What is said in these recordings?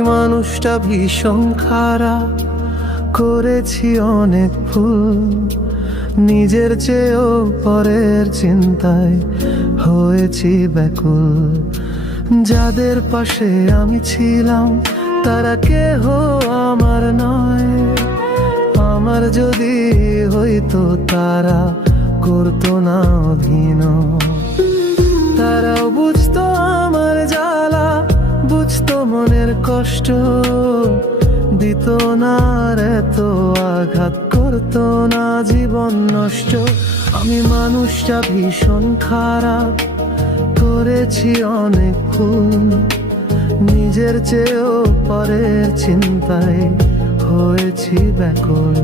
মানুষটা ভীষণ খারাপ, করেছি অনেক ভুল। নিজের চেয়েও পরের চিন্তায় হয়েছি ব্যাকুল। যাদের পাশে আমি ছিলাম, তারা কেহ আমার নয়। আমার যদি হইতো, তারা করতো না অধীন কষ্ট দিত না এত আঘাত করতো না, জীবন নষ্ট। আমি মানুষটা ভীষণ খারাপ করেছি অনেক খুন নিজের চেয়েও পরের চিন্তায় হয়েছি ব্যাকুল।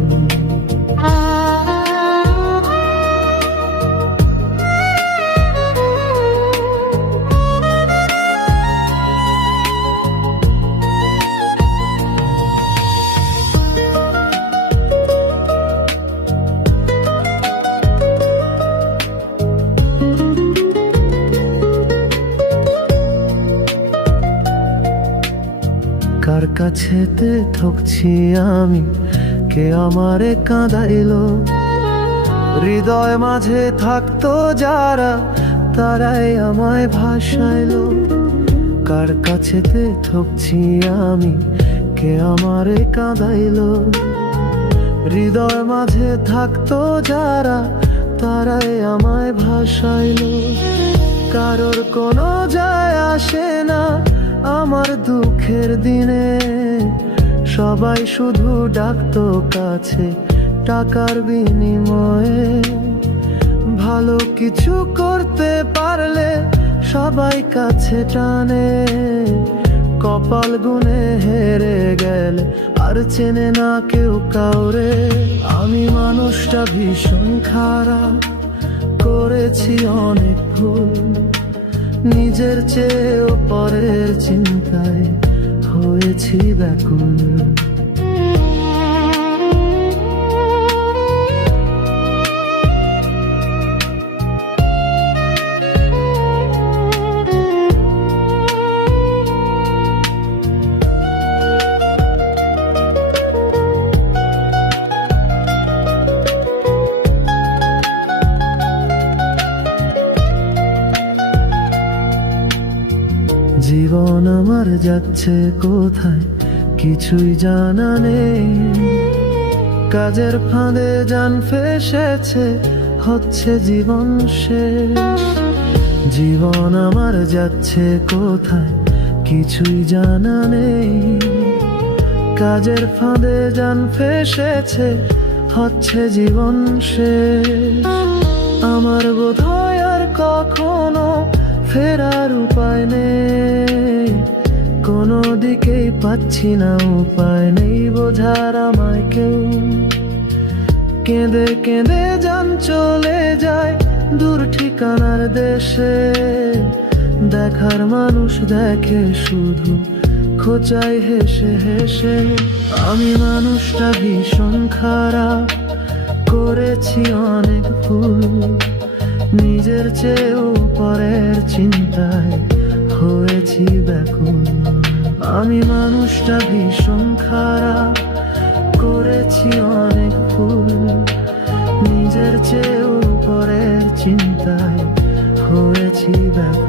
কার কাছেতে ঠকছি আমি? কে আমারে কাঁদাইলো হৃদয় মাঝে থাকতো যারা, তারাই আমায় ভাসাইলো। কার কাছেতে ঠকছি আমি? কে আমারে কাঁদাইলো হৃদয় মাঝে থাকতো যারা, তারাই আমায় ভাসাইলো। কারোর কোনো যায় আসে না। আমার দুঃখের দিনে, সবাই শুধু ডাকতো কাছে টাকার বিনিময়ে। ভালো কিছু করতে পারলে সবাই কাছে টানে, কপাল গুনে হেরে গেলে আর চেনে না কেউ কাউরে। আমি মানুষটা ভীষণ খারাপ, করেছি অনেক ভুল। নিজের চেয়ে পরের চিন্তায় হয়েছি ব্যাকুল। জীবন আমার যাচ্ছে কোথায়? কিছুই জানা নেই। কাজের ফাঁদে যান ফেসেছে, হচ্ছে জীবন শেষ। জীবন আমার যাচ্ছে কোথায়? কিছুই জানা নেই। কাজের ফাঁদে যান ফেসেছে, হচ্ছে জীবন শেষ। আমার বোধ হয় আর কখনো ফেরার উপায় নেই। কোনো দিকেই পাচ্ছি না, উপায় নেই বোঝার আমায় কেউ। কেঁদে কেঁদে যান চলে যায় দূর ঠিকানার দেশে। দেখার মানুষ দেখে শুধু খোঁচাই হেসে হেসে। আমি মানুষটা ভীষণ খারাপ, করেছি অনেক ভুল। নিজের চেয়েও পরের চিন্তায় হয়েছি ব্যাকুল আমি মানুষটা ভীষণ খারাপ। করেছি অনেক ভুল। নিজের চেয়েও পরের চিন্তায় হয়েছি ব্যাকুল